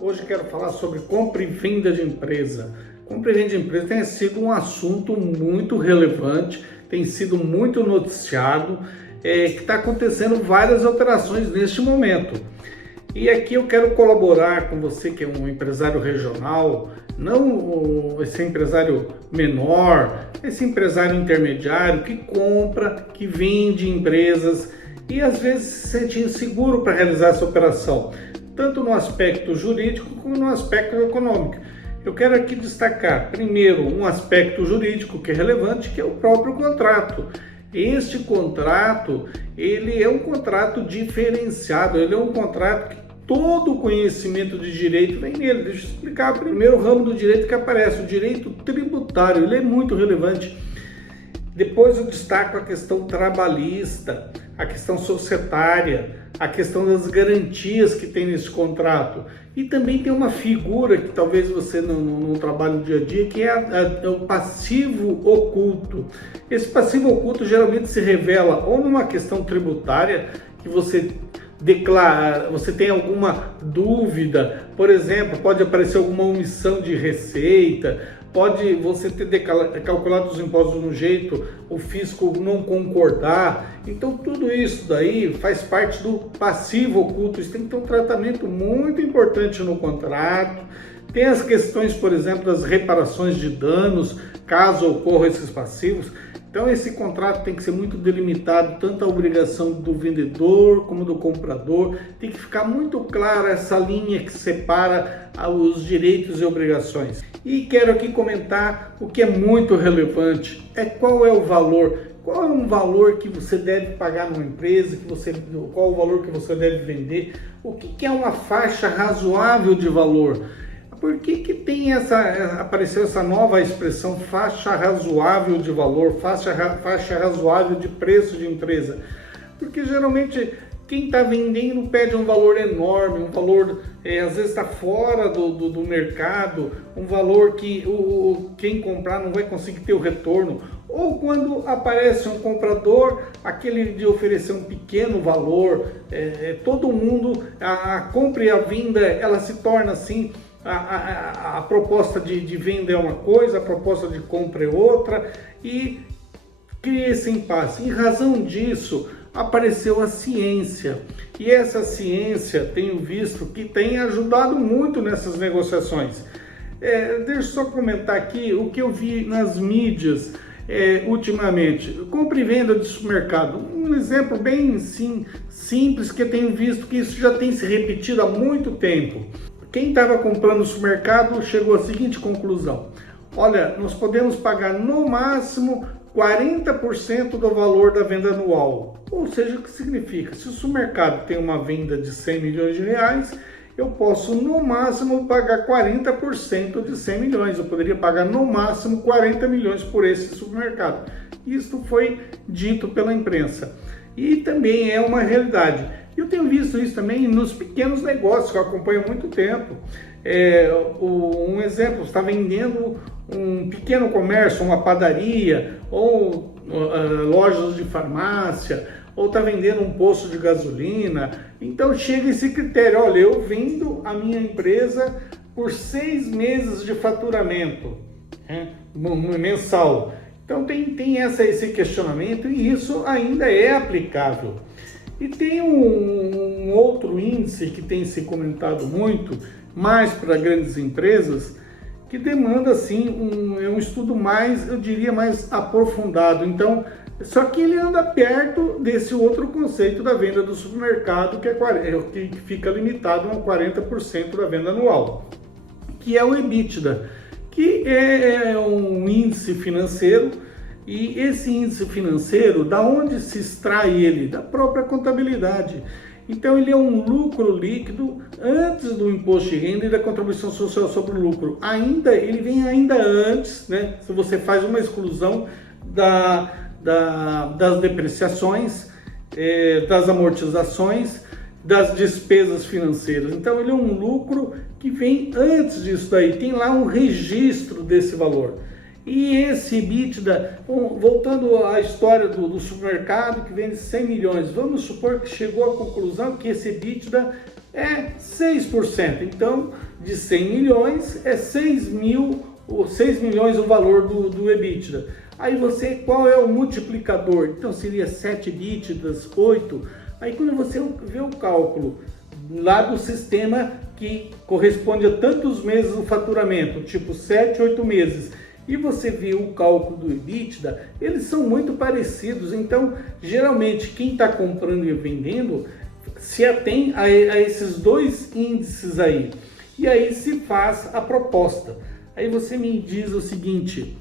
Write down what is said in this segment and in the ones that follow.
Hoje quero falar sobre compra e venda de empresa. Compra e venda de empresa tem sido um assunto muito relevante, tem sido muito noticiado, que está acontecendo várias alterações neste momento. E aqui eu quero colaborar com você que é um empresário regional, não esse empresário menor, esse empresário intermediário que compra, que vende empresas e às vezes se sente inseguro para realizar essa operação, tanto no aspecto jurídico como no aspecto econômico. Eu quero aqui destacar, primeiro, um aspecto jurídico que é relevante, que é o próprio contrato. Este contrato, ele é um contrato diferenciado, ele é um contrato que todo o conhecimento de direito vem nele. Deixa eu explicar o primeiro ramo do direito que aparece, o direito tributário, ele é muito relevante. Depois eu destaco a questão trabalhista, a questão societária, a questão das garantias que tem nesse contrato. E também tem uma figura que talvez você não trabalhe no dia a dia, que é o passivo oculto. Esse passivo oculto geralmente se revela ou numa questão tributária, que você declara, você tem alguma dúvida, por exemplo, pode aparecer alguma omissão de receita, pode você ter calculado os impostos de um jeito, o fisco não concordar. Então tudo isso daí faz parte do passivo oculto. Isso tem que ter um tratamento muito importante no contrato. Tem as questões, por exemplo, das reparações de danos, caso ocorram esses passivos. Então esse contrato tem que ser muito delimitado, tanto a obrigação do vendedor como do comprador. Tem que ficar muito clara essa linha que separa os direitos e obrigações. E quero aqui comentar o que é muito relevante, qual é o valor. Qual é um valor que você deve pagar numa empresa, qual é o valor que você deve vender, o que é uma faixa razoável de valor. Por que apareceu essa nova expressão faixa razoável de valor, faixa razoável de preço de empresa? Porque geralmente quem está vendendo pede um valor enorme, um valor às vezes está fora do mercado, um valor que quem comprar não vai conseguir ter o retorno. Ou quando aparece um comprador, aquele de oferecer um pequeno valor, todo mundo, a compra e a venda, ela se torna assim. A proposta de venda é uma coisa, a proposta de compra é outra, e cria esse impasse. Em razão disso, apareceu a ciência, e essa ciência, tenho visto, que tem ajudado muito nessas negociações. Deixa eu só comentar aqui o que eu vi nas mídias ultimamente. Compra e venda de supermercado, um exemplo bem simples, que eu tenho visto que isso já tem se repetido há muito tempo. Quem estava comprando no supermercado chegou à seguinte conclusão: olha, nós podemos pagar no máximo 40% do valor da venda anual. Ou seja, o que significa? Se o supermercado tem uma venda de 100 milhões de reais, eu posso no máximo pagar 40% de 100 milhões. Eu poderia pagar no máximo 40 milhões por esse supermercado. Isso foi dito pela imprensa. E também é uma realidade. Eu tenho visto isso também nos pequenos negócios que eu acompanho há muito tempo. Um exemplo, você está vendendo um pequeno comércio, uma padaria, ou lojas de farmácia, ou está vendendo um posto de gasolina. Então chega esse critério: olha, eu vendo a minha empresa por 6 meses de faturamento mensal. Então tem esse questionamento, e isso ainda é aplicável. E tem um outro índice que tem se comentado muito, mais para grandes empresas, que demanda assim um estudo mais, eu diria, mais aprofundado. Então, só que ele anda perto desse outro conceito da venda do supermercado, que fica limitado a 40% da venda anual, que é o EBITDA, que é um índice financeiro. E esse índice financeiro, da onde se extrai ele? Da própria contabilidade. Então ele é um lucro líquido antes do imposto de renda e da contribuição social sobre o lucro. Ele vem ainda antes, né? Se você faz uma exclusão das depreciações, das amortizações, das despesas financeiras. Então ele é um lucro que vem antes disso daí. Tem lá um registro desse valor. E esse EBITDA, voltando à história do supermercado que vende 100 milhões, vamos supor que chegou à conclusão que esse EBITDA é 6%. Então, de 100 milhões, é 6 milhões o valor do EBITDA. Aí qual é o multiplicador? Então, seria 7 EBITDAs, 8. Aí, quando você vê o cálculo lá do sistema que corresponde a tantos meses do faturamento, tipo 7, 8 meses, e você vê o cálculo do EBITDA, eles são muito parecidos. Então, geralmente, quem está comprando e vendendo se atém a esses dois índices aí. E aí se faz a proposta. Aí você me diz o seguinte: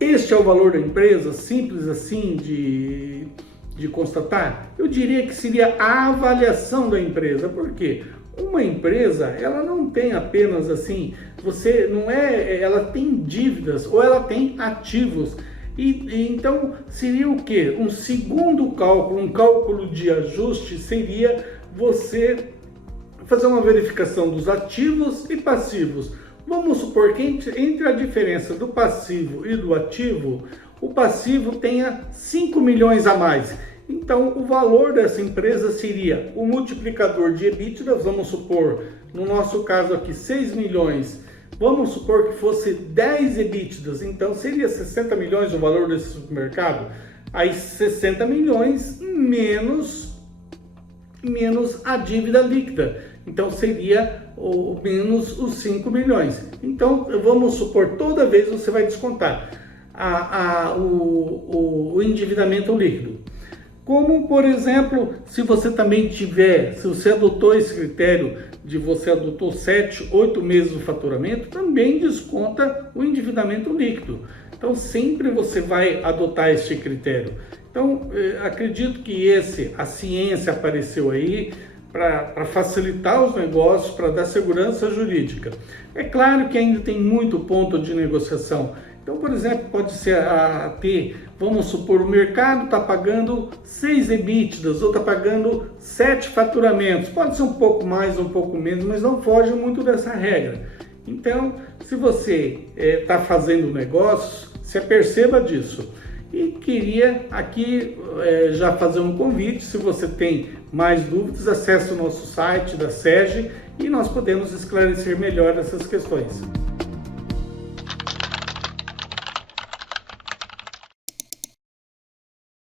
este é o valor da empresa, simples assim de constatar? Eu diria que seria a avaliação da empresa. Por quê? Uma empresa, ela não tem apenas assim, ela tem dívidas ou ela tem ativos. Então seria o quê? Um segundo cálculo, um cálculo de ajuste, seria você fazer uma verificação dos ativos e passivos. Vamos supor que entre a diferença do passivo e do ativo, o passivo tenha 5 milhões a mais. Então, o valor dessa empresa seria o multiplicador de EBITDA, vamos supor, no nosso caso aqui, 6 milhões. Vamos supor que fosse 10 EBITDAs, então seria 60 milhões o valor desse supermercado. Aí 60 milhões menos a dívida líquida. Então seria menos os 5 milhões. Então, vamos supor, toda vez você vai descontar o endividamento líquido. Como, por exemplo, se você adotou esse critério de você adotou 7, 8 meses do faturamento, também desconta o endividamento líquido. Então, sempre você vai adotar este critério. Então, acredito que a ciência apareceu aí para facilitar os negócios, para dar segurança jurídica. É claro que ainda tem muito ponto de negociação. Então, por exemplo, pode ser vamos supor, o mercado está pagando 6 EBITDAs ou está pagando 7 faturamentos. Pode ser um pouco mais, um pouco menos, mas não foge muito dessa regra. Então, se você está fazendo negócios, se aperceba disso. E queria aqui já fazer um convite: se você tem mais dúvidas, acesse o nosso site da SEGE e nós podemos esclarecer melhor essas questões.